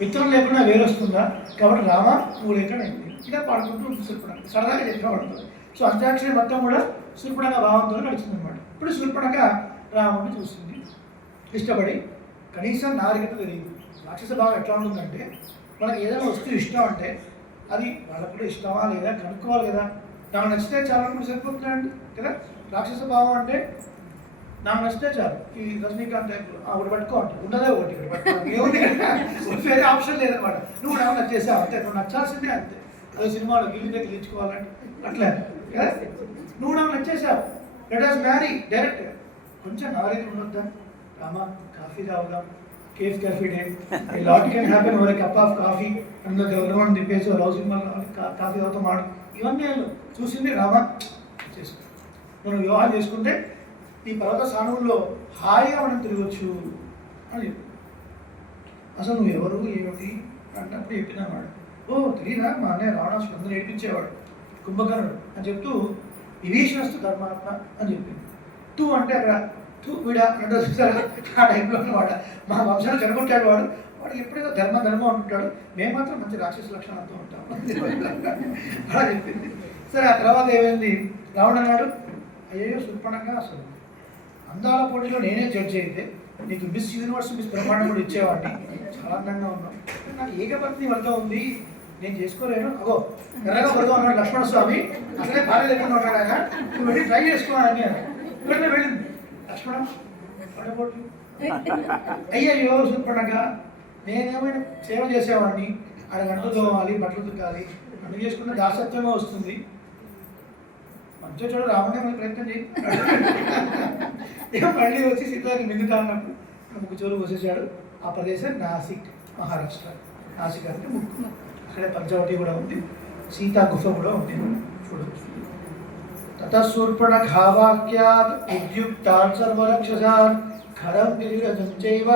మిత్రులు లేకుండా వేరొస్తుందా కాబట్టి రామ నువ్వు లేకుండా ఇలా పాడుకుంటూ శూర్పణఖ సరదాగా చెప్పిన పడుతుంది. సో అంత్యాక్షరి మొత్తం కూడా శూర్పణఖ భావంతో నడుస్తుంది అనమాట. ఇప్పుడు శూర్పణఖ రాముడిని చూస్తుంది, ఇష్టపడి కనీసం నాగరికత తెలియదు. రాక్షస భావం ఎట్లా ఉంటుందంటే మనకి ఏదైనా వస్తువు ఇష్టం అంటే అది వాళ్ళకు కూడా ఇష్టమా లేదా కనుక్కోవాలి కదా. నాకు నచ్చితే చాలా కూడా సరిపోతున్నాయండి కదా. రాక్షస భావం అంటే నాకు నచ్చితే చాలు. ఈ రజనీకాంత్ ఒకటి పట్టుకో అంటే ఉన్నదే ఒకటి వేరే ఆప్షన్ లేదనమాట. నువ్వు నాకు నచ్చేసావు అంతే, నువ్వు నచ్చాల్సిందే అంతే. అదే సినిమాలో గిల్లి దగ్గర గెలుచుకోవాలంటే అట్లా నువ్వు నాకు నచ్చేసావు, లెట్ us మ్యారీ డైరెక్ట్. కొంచెం నాగరికత ఉండొద్దా? రామా కాఫీ తాగుదాం, cafe coffee day, lot can happen over cup of coffee అందులో గౌరవం తిప్పేసి లవ్ సినిమా కాఫీ తాగుతూ మాట ఇవన్నీ చూసింది రామా చేసుకో. మనం వివాహం చేసుకుంటే ఈ పర్వత సానువుల్లో హాయిగా మనం తిరగచ్చు అని చెప్పి అసలు నువ్వు ఎవరు ఏమిటి అన్నప్పుడు చెప్పినవాడు. ఓ తెలియదా మా అన్నయ్య రావణాసుడు అందరూ ఏడిపించేవాడు కుంభకర్ణుడు అని చెప్తూ విభీషణస్తు ధర్మాత్మ అని చెప్పింది. తూ అంటే అక్కడ తూ వీడా అంటే ఆ టైంలో వాడ మా వంశాన్ని చెడగొట్టాడు వాడు. వాడు ఎప్పుడైనా ధర్మం అంటుంటాడు, మేము మాత్రం మంచి రాక్షస లక్షణాలతో ఉంటాం అలా చెప్పింది. సరే ఆ తర్వాత ఏమైంది, రావణ అన్నాడు అయ్యో శూర్పణఖ అసలు అందాల పోటీలో నేనే జడ్జి అయితే నీకు మిస్ యూనివర్స్ మిస్ బ్రహ్మాండం కూడా ఇచ్చేవాడిని, చాలా అందంగా ఉన్నావు, నాకు ఏకపత్ని వర్గం ఉంది నేను చేసుకోలేను. అగో ఎర్రగా వర్గం అన్నాడు లక్ష్మణ స్వామి, అసలే భార్య లేకుండా ఉన్నాడు ఆయన, నువ్వు వెళ్ళి ట్రై చేసుకోవాలని వెంటనే వెళ్ళింది లక్ష్మణ పడబోట్లు. అయ్యయ్యో శూర్పణఖ నేనేమైనా సేవ చేసేవాడిని, ఆడ గంటలు తోవాలి బట్టలు తుక్కాలి అన్ని చేసుకున్న దాసత్వమే వస్తుంది, మంచిగా చూడ రావణే మన ప్రయత్నం చేయి. మళ్ళీ వచ్చి సీతాకి మిగతా అన్నప్పుడు ముక్కు చెవులు పోసేసాడు. ఆ ప్రదేశం నాసిక్ మహారాష్ట్ర. నాసిక్ అంటే ముక్కు, అక్కడే పంచవటి కూడా ఉంది, సీతా గుఫ కూడా ఉంది చూడవచ్చు. తతశూర్పణఖావాక్యాత్ ఉద్యుక్తాన్ సర్వరక్షసాన్ ఖరం గిరిరజం చైవ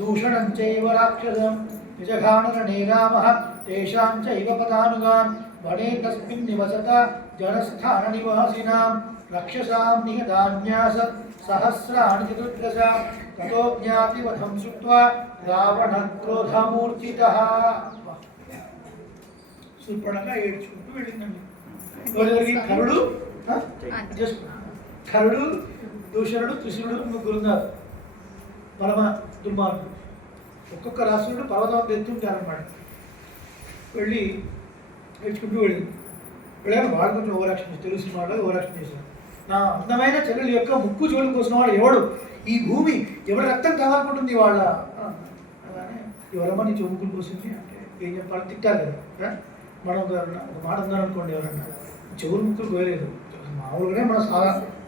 దూషణం చైవ రాక్షసం నిజఘానరణే రామః తేషాం చైవ పదానుగాన్ వనే తస్మిన్ నివసత జనస్థాన నివాసినాం రక్షసాం నిహతాన్యాసత్ సహస్రాణి చతుర్దశ తతో జ్ఞాతి వధం శుక్త్వా రావణ క్రోధమూర్ఛితః. శూర్పణఖ ఏడ్చుకుంటూ వెళ్ళిందండి. ఖరుడు దూషణుడు త్రిశూరుడు ముగ్గురున్నారు పరమ దుర్మార్గుడు. ఒక్కొక్క రాష్ట్రుడు పర్వతం ఎత్తుంటారనమాట. వెళ్ళి ఏడ్చుకుంటూ వెళ్ళింది. వెళ్ళాను వాడు కొంచెం ఓవరాక్షన్ తెలుగు సినిమాలో ఓవరాక్షన్ చేశాడు. నా అందమైన చెల్లెలు యొక్క ముక్కు చెవులు కోసం వాడు ఎవడు, ఈ భూమి ఎవరి రక్తం కావాలనుకుంటుంది వాళ్ళ అలానే ఎవరమ్మా నీ చెవుకులు కోసింది అంటే ఏం చెప్పాలి, తిట్టాలి కదా. మనం ఒక మాట ఉందనుకోండి, ఎవరన్నా చెవులు ముక్కులు కోయలేదు మామూలుగానే మనం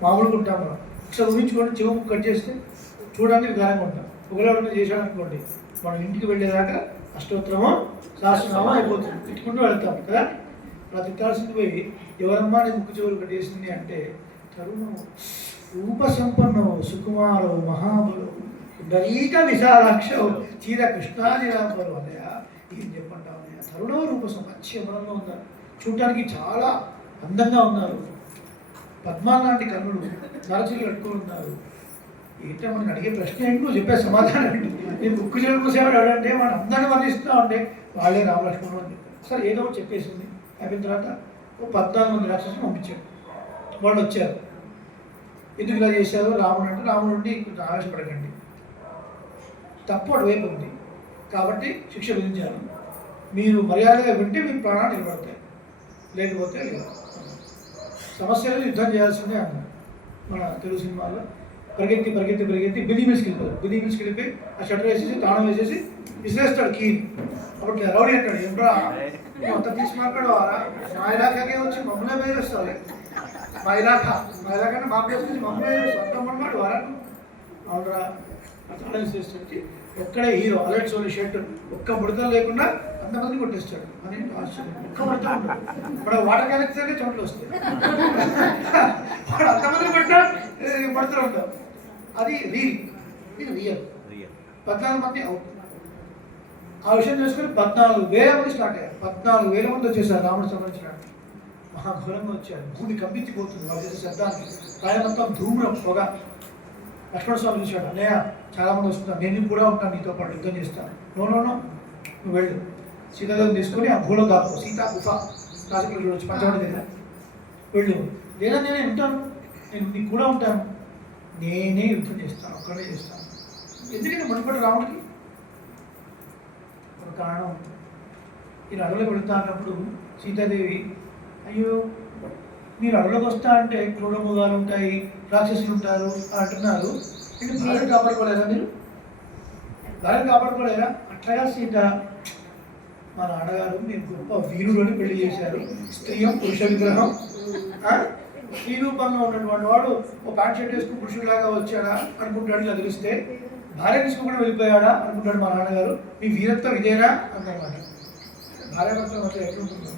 మామూలుగా ఉంటాం. మనం ఒకసారి ఊహించుకోండి, చెవు ముక్కు కట్ చేస్తే చూడడానికి విధానంగా ఉంటాం. ఒకవేళ చేశాడు అనుకోండి, మనం ఇంటికి వెళ్ళేదాకా అష్టోత్తరమో శాస్త్రనామో అయిపోతుంది, తిట్టుకుంటూ వెళ్తాం కదా. అలా తిట్టాల్సింది పోయి ఎవరమ్మా నీ ముక్కు చెవులు కట్టేసింది అంటే తరుణం రూప సంపన్నో సుకుమారో మహాబలో గరీక విశాలాక్షో చీర కృష్ణాదిరాంబరు అన్నయ్య ఏం చెప్పంటావు అన్నయ్య. తరుణో రూప మంచి అమరంగా ఉన్నారు, చూడటానికి చాలా అందంగా ఉన్నారు, పద్మాల లాంటి కన్నుడు నరచులు కట్టుకుని ఉన్నారు. ఏంటో మనకి అడిగే ప్రశ్న ఏంటి, నువ్వు చెప్పే సమాధానం ఏంటి, నేను ముక్కు చెవులు కూసేవాడు ఎవడంటే మనం అందరినీ వర్ణిస్తున్నావు అంటే వాళ్ళే రామలక్ష్మణుడు అని చెప్పారు. సరే ఏదో ఒకటి చెప్పేసింది. అయిపోయిన తర్వాత 14 మంది రాక్షసులు పంపించాడు. వాళ్ళు వచ్చారు. ఎందుకు ఇలా చేశారు రాముడు అంటే, రాముడిని కొంచెం ఆవేశపడకండి, తప్పు అటువైపు ఉంది కాబట్టి శిక్ష విధించాను, మీరు మర్యాదగా వింటే మీ ప్రాణాలు నిలబడతాయి, లేకపోతే సమస్యలు యుద్ధం చేయాల్సిందే అన్నారు. మన తెలుగు సినిమాలో పరిగెత్తి పరిగెత్తి పరిగెత్తి బిల్లి మిల్స్కి వెళ్ళిపోతారు. బిల్లి మిల్స్కి వెళ్ళిపోయి ఆ షట్టర్ వేసేసి తాళం వేసేసి విసిరేస్తాడు కీ. అప్పుడు రౌడీ అంటాడు, ఏమరా అంత తీసి మాట్లాడవారా, మా ఇలాకాకే వచ్చి మమ్మల్ని వేరేస్తావు, మా ఇలాకా మా ప్లేస్ నుంచి మమ్మల్ని వేరేస్తావు, అంత అన్నమాట వారా అవునరా. తాళం విసిరేస్తాడు. ఒక్కడే హీరో అలర్ట్ సోని షర్ట్ ఒక్క ముడతలు లేకుండా అంతమంది కొట్టేస్తాడు అని ఆశ్చర్యం. ఒక్క ముడత ఉంటాడు, ఇప్పుడు వాటర్ కలెక్ట్ చోట్లు వస్తాయి, వాడు అంతమంది కొట్టా పడుతూ ఉంటాం. అది ఇది రియల్. 14 మంది అవుట్. ఆ విషయం చేసుకుని 14,000 మంది స్టార్ట్ అయ్యారు. 14,000 మంది వచ్చేసారు రాముడు సంబంధించిన. మహాఘోరంగా వచ్చారు, భూమి కంపించిపోతుంది వాళ్ళు చేసే శబ్దానికి, రాయమంతా ధూమ్రం పొగ. లక్ష్మణ స్వామి చూశాడు, అన్నయ్య చాలామంది వస్తున్నారు, నేను కూడా ఉంటాను నీతో పాటు యుద్ధం చేస్తాను. నో నో నో, నువ్వు వెళ్ళు, సీతాదేవిని తీసుకొని ఆ భూలో దాపు, సీతా గుఫ రాజకీయ చూడొచ్చు పంచవటి దగ్గర వెళ్ళు. లేదా నేనే ఉంటాను, నేను నీకు కూడా ఉంటాను, నేనే యుద్ధం చేస్తాను, ఒక్కడే చేస్తాను. ఎందుకంటే మునుపటి రాముడికి ఒక కారణం. ఈ అడవులకు వెళుతా అన్నప్పుడు సీతాదేవి, అయ్యో మీరు అడవులకు వస్తా అంటే క్రూరమృగాలు ఉంటాయి, రాక్షసులు ఉంటారు అంటున్నారు, అంటే భార్యను కాపాడుకోలేరా మీరు? భార్యను కాపాడుకోలేరా? అట్లాగా సీత, మా నాన్నగారు మీరు గొప్ప వీరుడు పెళ్లి చేశారు, స్త్రీయం పురుష విగ్రహం, ఈ రూపంలో ఉన్నటువంటి వాడు ఓ ప్యాంట్ షర్ట్ వేసుకుని పురుషుడిలాగా వచ్చాడా అనుకుంటాడు, ఇలా తెలిస్తే భార్య తీసుకోకుండా వెళ్ళిపోయాడా అనుకుంటాడు మా నాన్నగారు, మీ వీరత్వం ఇదేనా అన్నమాట. భార్య భర్తల మధ్య ఎట్లుంటుందో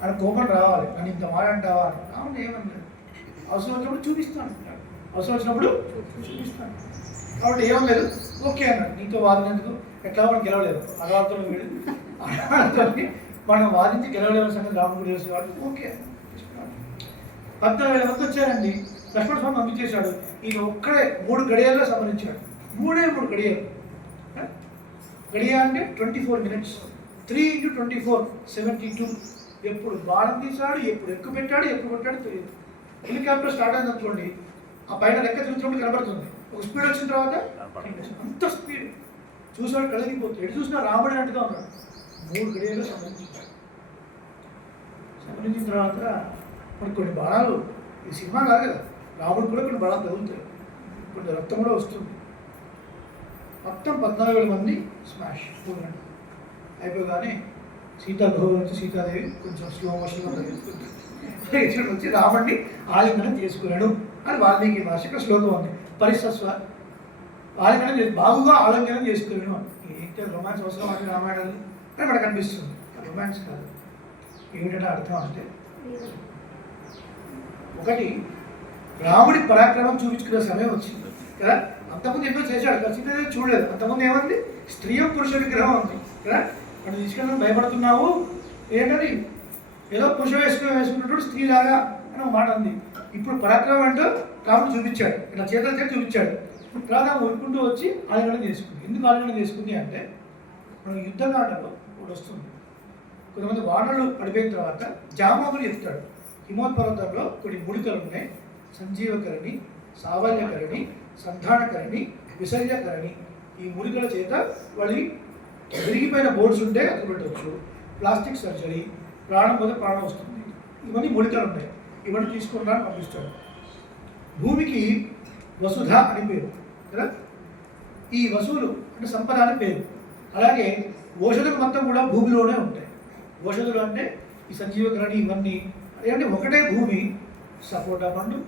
ఆయన కోపం రావాలి, నన్ను ఇంత మాట అంటావా అని. అవును ఏమన్నాడు, అవసరం వచ్చినప్పుడు చూపిస్తాను, అవసరం వచ్చినప్పుడు చూపిస్తాను. కాబట్టి ఏం లేదు, ఓకే అన్నాడు. నీతో వాదినందుకు ఎట్లా మనం గెలవలేదు, అడవాళ్ళతో వీడు అడవాళ్ళతో మనం వాదించి గెలవలేని సంగతి రాముడు తెలుసు కాబట్టి ఓకే. 14,000 మంది వచ్చారండి, లక్ష్మణ స్వామి పంపించేశాడు. ఈయన ఒక్కడే 3 గడియల్లో సంబంధించాడు. 3 గడియలు. గడియ అంటే 24 minutes, 3 into 24 72. ఎప్పుడు బాణం తీశాడు, ఎప్పుడు ఎక్కువ పెట్టాడు, ఎప్పుడు కొట్టాడు తెలియదు. హెలికాప్టర్ స్టార్ట్ అయింది అనుకోండి, ఆ పైన లెక్క తిరుగుతున్నప్పుడు కనబడుతుంది, ఒక స్పీడ్ వచ్చిన తర్వాత అంత స్పీడ్ చూసాడు, కలిగిపోతుంది. ఎటు చూసినా రాముడు అంటుగా ఉన్నాడు. 3 గడియల్లో సంబంధించిన తర్వాత మనకు కొన్ని బాణాలు, ఈ సినిమా కాదు కదా, రాముడు కూడా కొన్ని బాణాలు తగులుతాయి, కొన్ని రక్తం కూడా వస్తుంది. మొత్తం 14,000 మంది స్మాష్ అయిపోగానే సీతాభోగం నుంచి సీతాదేవి కొంచెం స్లో మోషన్లో తగ్గిస్తుంది, వచ్చి రాముడిని ఆలింగనం చేసుకున్నాడు అని వాల్మీకి భాషకు శ్లోకం ఉంది. పరిసస్వ ఆలింగనం చేసి బాగుగా ఆలింగనం చేసుకున్నాడు అని. ఏంటంటే రొమాన్స్ అవసరం అంటే రామాయణాలు కానీ మనకు అనిపిస్తుంది, రొమాన్స్ కాదు. ఏమిటంటే అర్థం అంటే, ఒకటి రాముడి పరాక్రమం చూపించుకునే సమయం వచ్చింది కదా. అంతకుముందు ఎన్నో చేశాడు కదా, సీతాదేవి చూడలేదు. అంతకుముందు ఏమంది, స్త్రీయం పురుష విగ్రహం ఉంది కదా, మనం తీసుకెళ్ళి భయపడుతున్నావు ఏంటది, ఏదో పురుష వేసుకున్నప్పుడు స్త్రీలాగా అని ఒక మాట ఉంది. ఇప్పుడు పరాక్రమం అంటూ రాముడు చూపించాడు, ఇట్లా చేతుల చేతి చూపించాడు. తర్వాత ఊరుకుంటూ వచ్చి ఆలింగనం చేసుకుంది. ఎందుకు ఆలింగనం చేసుకుంది అంటే, మనం యుద్ధకాండలో ఒకటి వస్తుంది, కొంతమంది వానరులు పడిపోయిన తర్వాత జామాకులు చెప్తాడు, హిమోత్పర్వతంలో కొన్ని ముడికలు ఉన్నాయి, సంజీవకరణి, సావల్యకరణి, సంధానకరణి, విసర్జకరణి. ఈ ముడికల చేత వాళ్ళకి విరిగిపోయిన బోర్డ్స్ ఉంటే అది పెట్టవచ్చు, ప్లాస్టిక్ సర్జరీ, ప్రాణం పోతే ప్రాణం వస్తుంది, ఇవన్నీ ముడికలు ఉన్నాయి, ఇవన్నీ తీసుకుంటాను పంపిస్తాడు. భూమికి వసుధ అని పేరు కదా, ఈ వసువులు అంటే సంపద అని పేరు. అలాగే ఓషధులు మొత్తం కూడా భూమిలోనే ఉంటాయి. ఓషధులు అంటే ఈ సంజీవకరణి ఇవన్నీ అంటే ఒకటే భూమి. సపోటా పండు,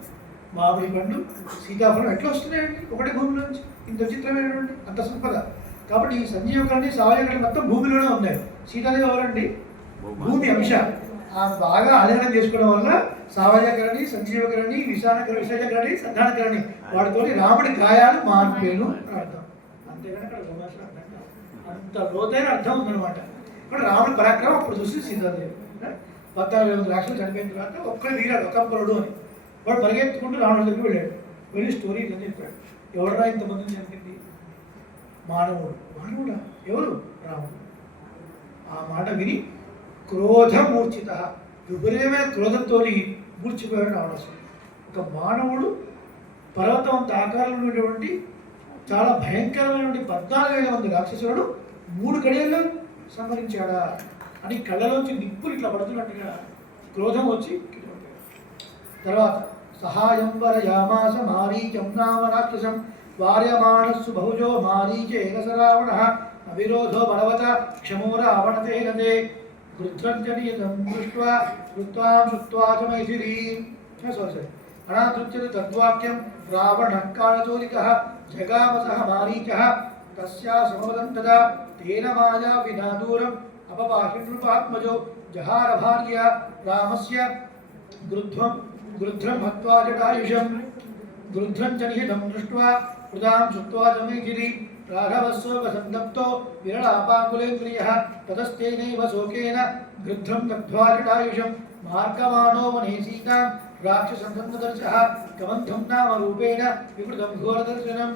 మామిడి పండు, సీతాఫలం ఎట్లా వస్తున్నాయండి ఒకటే భూమిలో నుంచి, ఇంత విచిత్రమైనటువంటి అంత సంపద. కాబట్టి ఈ సంజీవకరణి సావయకరణి మొత్తం భూమిలోనే ఉన్నాయి. సీతాదేవి ఎవరండి, భూమి అంశ. ఆమె బాగా ఆలింగనం చేసుకోవడం వల్ల సావయకరణి, సంజీవకరణి, విసర్జకరణి, సంధానకరణి వాటితో రాముడి గాయాలు మాన్పేను అని అర్థం. అంతేగాని అక్కడ అర్థం కాదు, అంత లోతైన అర్థం ఉందన్నమాట. ఇక్కడ రాముడి పరాక్రమం అప్పుడు చూసి సీతాదేవి 14,000 రాక్షసులు చనిపోయిన తర్వాత ఒక్కడు వీరాడు ఒకంపరుడు అని, వాడు పరిగెత్తుకుంటూ రావణుడి దగ్గరికి వెళ్ళాడు. వెళ్ళి స్టోరీ ఇదని చెప్పాడు. ఎవడరా ఇంతమందిని చనిపోయింది? మానవుడు. మానవుడా? ఎవరు? రాముడు. ఆ మాట విని క్రోధమూర్ఛిత, విపరీతమైన క్రోధంతో మూర్చిపోయాడు రావణాసురుడు. ఒక మానవుడు పర్వతం అంత ఆకారంలో ఉన్నటువంటి చాలా భయంకరమైనటువంటి 14,000 మంది రాక్షసులను 3 గడియల్లో సంహరించాడా అని కళ్ళలోంచి నిప్పులు ఇట్లా పడుతున్నట్టుగా క్రోధం వచ్చి తర్వాత సహాయం వరయామాస మారీచం నామ రాక్షసం వార్యమాణస్సు బహుజో మారీచేన సరావణ అవిరోధో బలవత క్షమో రావణతేనదే గృధ్రంజనియతం దృష్ట్వా కృత్వాం శుత్వా చ మైథిలీం అనాదృత్యత తద్వాక్యం రావణః కాళచోదికః జగామసః మారీచः తస్యా సమవదం తదా తేన మాయా వినా దూరం अपपाहि नृपात्मजो जहार भार्या रामस्य गृध्रं हत्वा जटायुषं गृध्रं च निहितं दृष्ट्वा हृदां शुत्वा च मैथिली राघवस्सोकसन्दप्तो विरलापाकुलेन्द्रियः ततस्तेनैव शोकेन गृध्रं दग्ध्वा जटायुषं मार्गमाणो वने सीतां राक्षसं सन्ददर्शः कबन्धं नाम रूपेण विकृतं घोरदर्शनं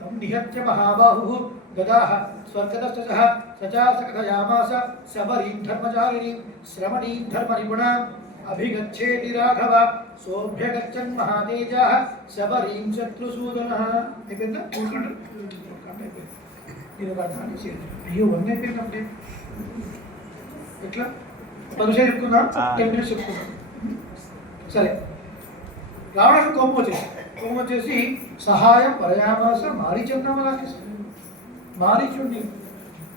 తం నిహత్య మహాబాహు గదాః స్వర్గదస్తః సచాసకథయామాస శబరీం ధర్మచారిణీం శ్రమణీం ధర్మనిపుణాం అభిగచ్చేతి రాఘవ సోభ్యగచ్చన్ మహాతేజః శబరీం శత్రుసూదనః. అయిపోయిందా? కూర్చోండి. ఇది ఒక అర్థాన్ని చేయండి. అయ్యో 1 అయిపోయిందంటే ఎట్లా 10 నిమిషాలు చెప్పుకుందాం, 10 మినిట్స్ చెప్పుకుందాం. సరే, రావణాసుడు కోపం వచ్చేసి సహాయం పరయామాస మారీచుడిని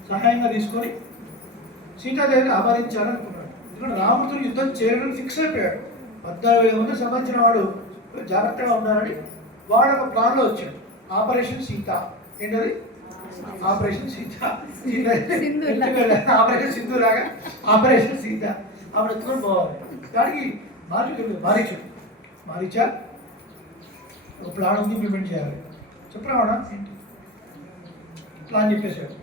సహాయంగా తీసుకొని సీతాదేవిని అపహరించాలనుకున్నాడు. ఎందుకంటే రాముడితో యుద్ధం చేయడం ఫిక్స్ అయిపోయాడు. 14,000 మంది సంబంధించిన వాడు జాగ్రత్తగా ఉండాలని వాడు ఒక ప్లాన్లో వచ్చాడు. ఆపరేషన్ సీత. ఏంటది? ఆపరేషన్ సీత. ఆపరేషన్ సింధు లాగా ఆపరేషన్ సీత. ఆవిడ ఎత్తుకొని పోవాలి. దానికి మారీచా ఒక ప్లాన్ ఉంది, ఇంప్లిమెంట్ చేయాలి. చెప్పరావడా ఏంటి ప్లాన్ చెప్పేశాడు.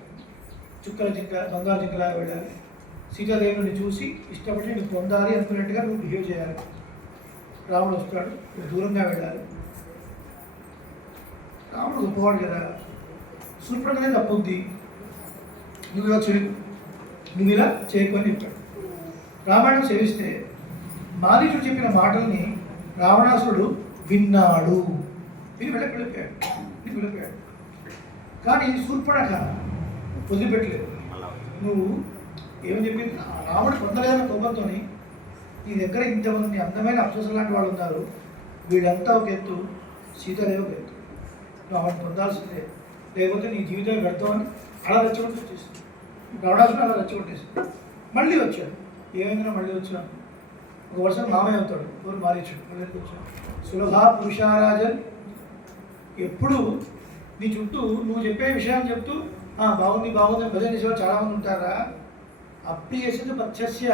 బంగారు జింకలాగా వెళ్ళాలి. సీతాదేవిని చూసి ఇష్టపడి నువ్వు పొందాలి అనుకున్నట్టుగా నువ్వు బిహేవ్ చేయాలి. రాముడు వస్తాడు, నువ్వు దూరంగా వెళ్ళాలి. రాముడు గొప్పవాడు కదా, సూర్పణకనే తప్పుద్ది, నువ్వు ఇలా చేయకొని చెప్పాడు. రామాయణం సేవిస్తే మారీచుడు చెప్పిన మాటల్ని రావణాసురుడు విన్నాడు. వెళ్ళిపోయాడు. కానీ శూర్పణఖ వదిలిపెట్టలేదు. నువ్వు ఏమని చెప్పింది? రాముడు పొందలేదన్న కోపంతో నీ దగ్గర ఇంతమంది అందమైన అప్సరసలు లాంటి వాళ్ళు ఉన్నారు, వీళ్ళంతా ఒక ఎత్తు, సీతాదేవి ఒక ఎత్తు, నువ్వు ఆవిడ పొందాల్సిందే, లేకపోతే నీ జీవితం పెడతామని అలా రెచ్చగొట్టి వచ్చేసింది. రావణాసురుడు అలా రెచ్చగొట్టేసింది. మళ్ళీ వచ్చాడు. ఏమైందినా మళ్ళీ వచ్చాను. ఒక వర్షం మామయ్య అవుతాడు. ఎవరు? మారీచుడు. మళ్ళీ వచ్చాడు. సులభా పురుషారాజన్. ఎప్పుడు నీ చుట్టూ నువ్వు చెప్పే విషయాన్ని చెప్తూ బాగుంది భజన చేసేవాళ్ళు చాలామంది ఉంటారా? అప్రియసిత పథ్యస్య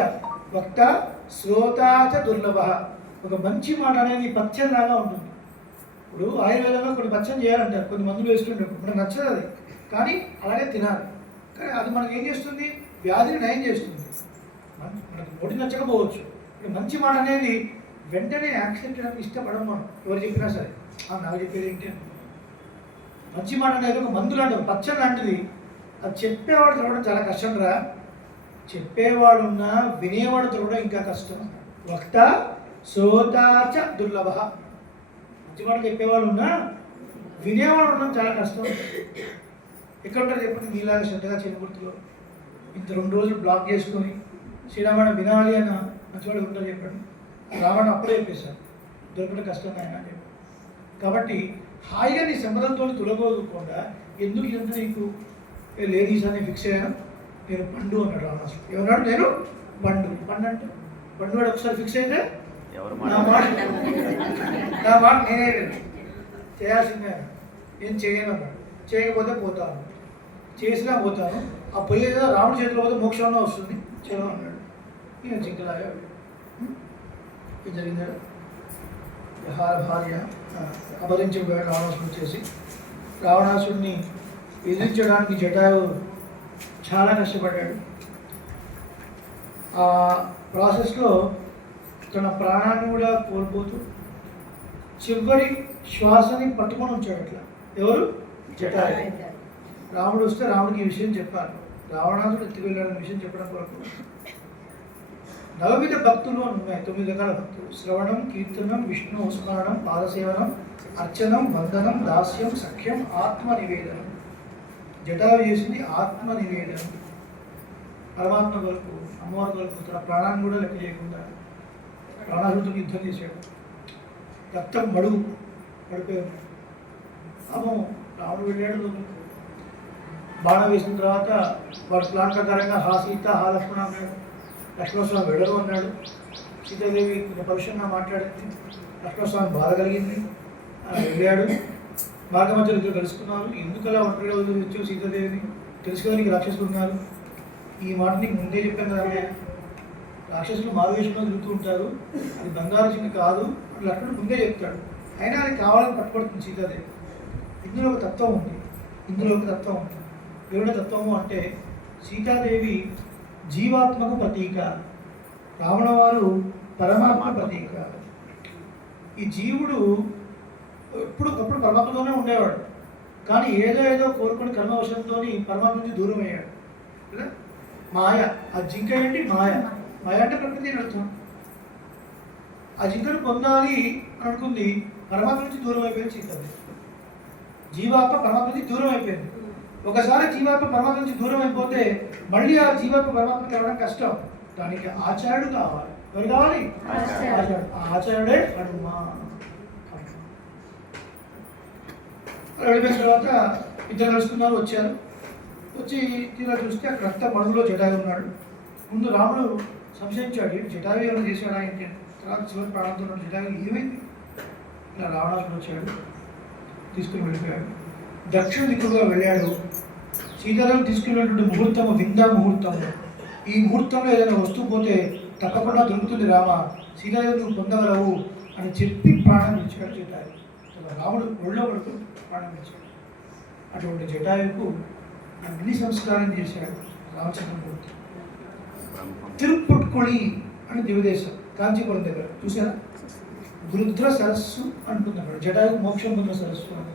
వక్త శ్రోతాచ దుర్లభ. ఒక మంచి మాట అనేది పథ్యంలాగా ఉంటుంది. ఇప్పుడు ఆయుర్వేదంలో కొన్ని పథ్యం చేయాలంటారు, కొన్ని మందులు వేస్తుంటారు, మనకు నచ్చదు అది, కానీ అలాగే తినాలి. కానీ అది మనకి ఏం చేస్తుంది? వ్యాధిని నయం చేస్తుంది. మనకు నోటి నచ్చకపోవచ్చు. మంచి మాట అనేది వెంటనే యాక్సెప్ట్ చేయడానికి ఇష్టపడం మనం, ఎవరు చెప్పినా సరే. నాకు చెప్పేది ఏంటి? మంచి మాట అనేది ఒక మందు లాంటిది, పచ్చడి లాంటిది. అది చెప్పేవాడు తిరగడం చాలా కష్టం రా. చెప్పేవాడున్నా వినేవాడు తిరగడం ఇంకా కష్టం. వక్త శ్రోతాచ దుర్లభ. మంచి మాట చెప్పేవాడు ఉన్నా వినేవాడు ఉండడం చాలా కష్టం. ఎక్కడ ఉంటారు చెప్పండి? మీలాగా శ్రద్ధగా చేయకూడదు. ఇంత 2 రోజులు బ్లాక్ చేసుకొని శ్రీరామాయణ వినాలి అన్న మంచివాడు ఉంటారు చెప్పండి. రావణ అప్పుడే చెప్పేశారు, దొరకడం కష్టం ఆయన అని చెప్పి. కాబట్టి హాయిగా నీ సంబంధంతో తొలగోకుండా ఎందుకు ఇదంతా నీకు లేడీస్ అని ఫిక్స్ అయ్యాను. నేను పండు అన్నాడు రావణాసుడు. ఏమన్నాడు? నేను పండు. అంటే పండు వాడు ఒకసారి ఫిక్స్ అయితే నా మాట నేనే చేయాల్సిందే. నేను చేయను అన్నాడు. చేయకపోతే పోతాను, చేసినా పోతాను. ఆ పోయేదో రాముడి చేతిలో పోతే మోక్షంలో వస్తుంది, చేయను అన్నాడు. ఈయన జింకలాగా ఏం జరిగిందా? భార్య అపహరించబోయాడు రావణాసుడు చేసి. రావణాసుడిని ఎదిరించడానికి జటాయు చాలా కష్టపడ్డాడు. ఆ ప్రాసెస్లో తన ప్రాణాన్ని కూడా కోల్పోతూ చివరి శ్వాసని పట్టుకొని ఉంచాడు. అట్లా ఎవరు? జటాయు. రాముడు వస్తే రాముడికి ఈ విషయం చెప్పాలి. రావణాసుడు ఎత్తి వెళ్ళాలనే విషయం చెప్పడం కొరకు 9 భక్తులు అని ఉన్నాయి. 9 రకాల భక్తులు. శ్రవణం, కీర్తనం, విష్ణు స్మరణం, పాదసేవనం, అర్చనం, వందనం, దాస్యం, సఖ్యం, ఆత్మ నివేదనం. జటాయు చేసింది ఆత్మ నివేదనం. పరమాత్మ కొరకు, అమ్మవారి కొరకు తన ప్రాణాన్ని కూడా లెక్క చేయకుండా రావణాసుడితో యుద్ధం చేశాడు. రక్తం పడిపోయి ఉన్నాడు. పాపం రాముడు వెళ్ళాడు. బాణం వేసిన తర్వాత వాడు ప్లాన్ ప్రకారంగా సీత లక్ష్మణ అన్నాడు. లక్ష్మణస్వామి వెళ్ళరు అన్నాడు. సీతాదేవి పరుషంగా మాట్లాడింది. లక్ష్మణస్వామి బాధ కలిగింది. వెళ్ళాడు. మార్గ మధ్యలో ఇద్దరు కలుసుకున్నారు. ఎందుకు అలా ఒంటరిగా వదిలించు సీతాదేవిని? తెలుసుకోవడానికి రాక్షసులు ఉన్నారు. ఈ మాట నీకు ముందే చెప్పాను కదా, రాక్షసులు మారువేషంలో తిరుగుతూ ఉంటారు, అది బంగారు జింక కాదు అని లక్ష్మణుడు ముందే చెప్తాడు. అయినా అది కావాలని పట్టుబడుతుంది సీతాదేవి. ఇందులో ఒక తత్వం ఉంది. ఎవరి తత్వము అంటే సీతాదేవి జీవాత్మకు ప్రతీక, రావణవారు పరమాత్మ ప్రతీక. ఈ జీవుడు ఎప్పుడు పరమాత్మతోనే ఉండేవాడు. కానీ ఏదో ఏదో కోరుకొని కర్మవశంతో పరమాత్మ నుంచి దూరం అయ్యాడు కదా. మాయ, ఆ జింక ఏంటి? మాయ. మాయ అంటే ప్రకృతి అని అర్థం. ఆ జింకను పొందాలి అని అనుకుంది, పరమాత్మ నుంచి దూరం అయిపోయింది జింక. జీవాత్మ పరమాత్మ నుంచి దూరం అయిపోయింది. ఒకసారి జీవాత్మ పరమాత్మ నుంచి దూరం అయిపోతే మళ్ళీ ఆ జీవాత్మ పరమాత్మ కలవడం కష్టం. దానికి ఆచార్యుడు కావాలి. ఎవరు కావాలి? ఆచార్యుడు. ఆ ఆచార్యుడే హనుమ. వెళ్ళిపోయిన తర్వాత ఇద్దరు కలుసుకున్నారు, వచ్చారు. వచ్చి తీరా చూస్తే అక్కడ రక్త మడుగులో జటాయు ఉన్నాడు. ముందు రాముడు సంశయించాడు, జటాయు ఏమైనా చేశాడా ఏంటి. తర్వాత చివరి ప్రాణంతో ఉన్న జటాయు ఏమైంది? ఇలా రావణాసుడు వచ్చాడు, తీసుకుని వెళ్ళిపోయాడు. దక్షిణ దిక్కుగా వెళ్ళాడు. సీతారాము తీసుకున్నటువంటి ముహూర్తము విందా ముహూర్తము. ఈ ముహూర్తంలో ఏదైనా వస్తువు పోతే తప్పకుండా దొరుకుతుంది రామ, సీతాదేవి నువ్వు పొందగలవు అని చెప్పి ప్రాణం ఇచ్చాడు జటాయు. రాముడు ఒళ్ళో పడుతూ ప్రాణం ఇచ్చాడు. అటువంటి జటాయుకు అగ్ని సంస్కారం చేశాడు రామచంద్రమూర్తి. తిరుపుట్కొళి అని దివదేశం, కాంచీపురం దగ్గర చూసారా? గృధ్ర సరస్సు అంటున్నాడు. జటాయుకు మోక్షం పొందిన సరస్సు అని.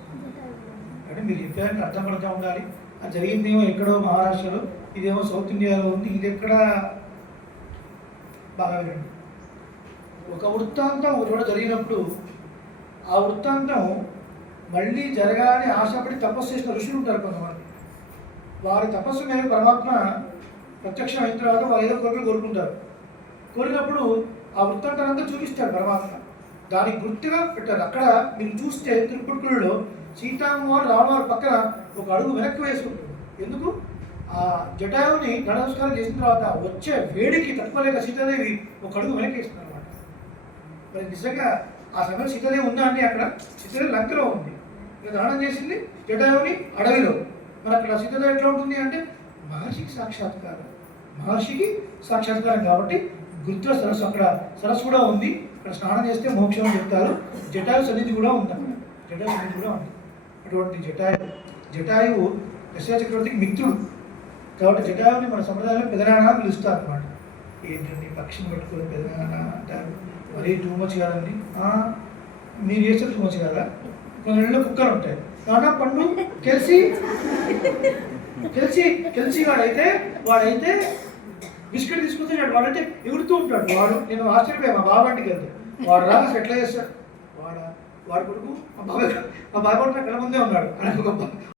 అంటే మీరు చెప్పారంటే అర్థం పడుతూ ఉండాలి. అది జరిగిందేమో ఎక్కడో మహారాష్ట్రలో, ఇదేమో సౌత్ ఇండియాలో ఉంది. ఇది ఎక్కడ బాగా వినండి. ఒక వృత్తాంతం ఒక చోట జరిగినప్పుడు ఆ వృత్తాంతం మళ్ళీ జరగాలని ఆశపడి తపస్సు చేసిన ఋషులు ఉంటారు కొంతమంది. వారి తపస్సు మీద పరమాత్మ ప్రత్యక్షం అయిన తర్వాత వారు ఏదో కోరికలు కోరుకుంటారు. కోరినప్పుడు ఆ వృత్తాంతానంతా చూపిస్తాడు పరమాత్మ. దానికి గుర్తుగా పెట్టారు. అక్కడ మీరు చూస్తే తిరుపతిలో సీతామ్మవారు రామవారి పక్కన ఒక అడుగు వెనక్కి వేసుకుంటుంది. ఎందుకు? ఆ జటాయువుని నమస్కారం చేసిన తర్వాత వచ్చే వేడికి తట్టుకోలేక సీతాదేవి ఒక అడుగు వెనక్కి వేస్తుంది అనమాట. మరి నిజంగా ఆ సమయం సీతాదేవి ఉందా అండి? అక్కడ సీతాదేవి లంకలో ఉంది. ఇక దానం చేసింది జటాయువుని అడవిలో. మరి అక్కడ సీతాదేవి ఎట్లా ఉంటుంది అంటే మహర్షికి సాక్షాత్కారం. మహర్షికి సాక్షాత్కారం కాబట్టి గుర్తుల సరస్సు, అక్కడ సరస్సు కూడా ఉంది. అక్కడ స్నానం చేస్తే మోక్షం అని చెప్తారు. జటాయు సన్నిధి కూడా ఉంది అక్కడ. జటాయు సన్నిధి కూడా ఉంది. అటువంటి జటాయువు దశరథ చక్రవర్తికి మిత్రుడు కాబట్టి జటాయువుని మన సంప్రదాయంలో పెదనాన్న పిలుస్తారు అనమాట. ఏంటండి పక్షిని పట్టుకుని పెదనాన్న అంటారు, మరీ టూ మచ్ కాదండి. మీరు చేస్తే టూ మచ్ కాదా? కొన్ని నెలలో కుక్కలు ఉంటాయి. నాన్న పండు కెల్సి వాడైతే బిస్కెట్ తీసుకొస్తే వాడైతే ఎగురుతూ ఉంటాడు. వాడు నేను ఆశ్చర్యపోయా. మా బాబాంటికి వెళ్తే వాడు రాగా సెటిల్ చేస్తాడు. వాడు కొడుకు మా బాబాయ్ కొడుకు కళ్ళ ముందే ఉన్నాడు.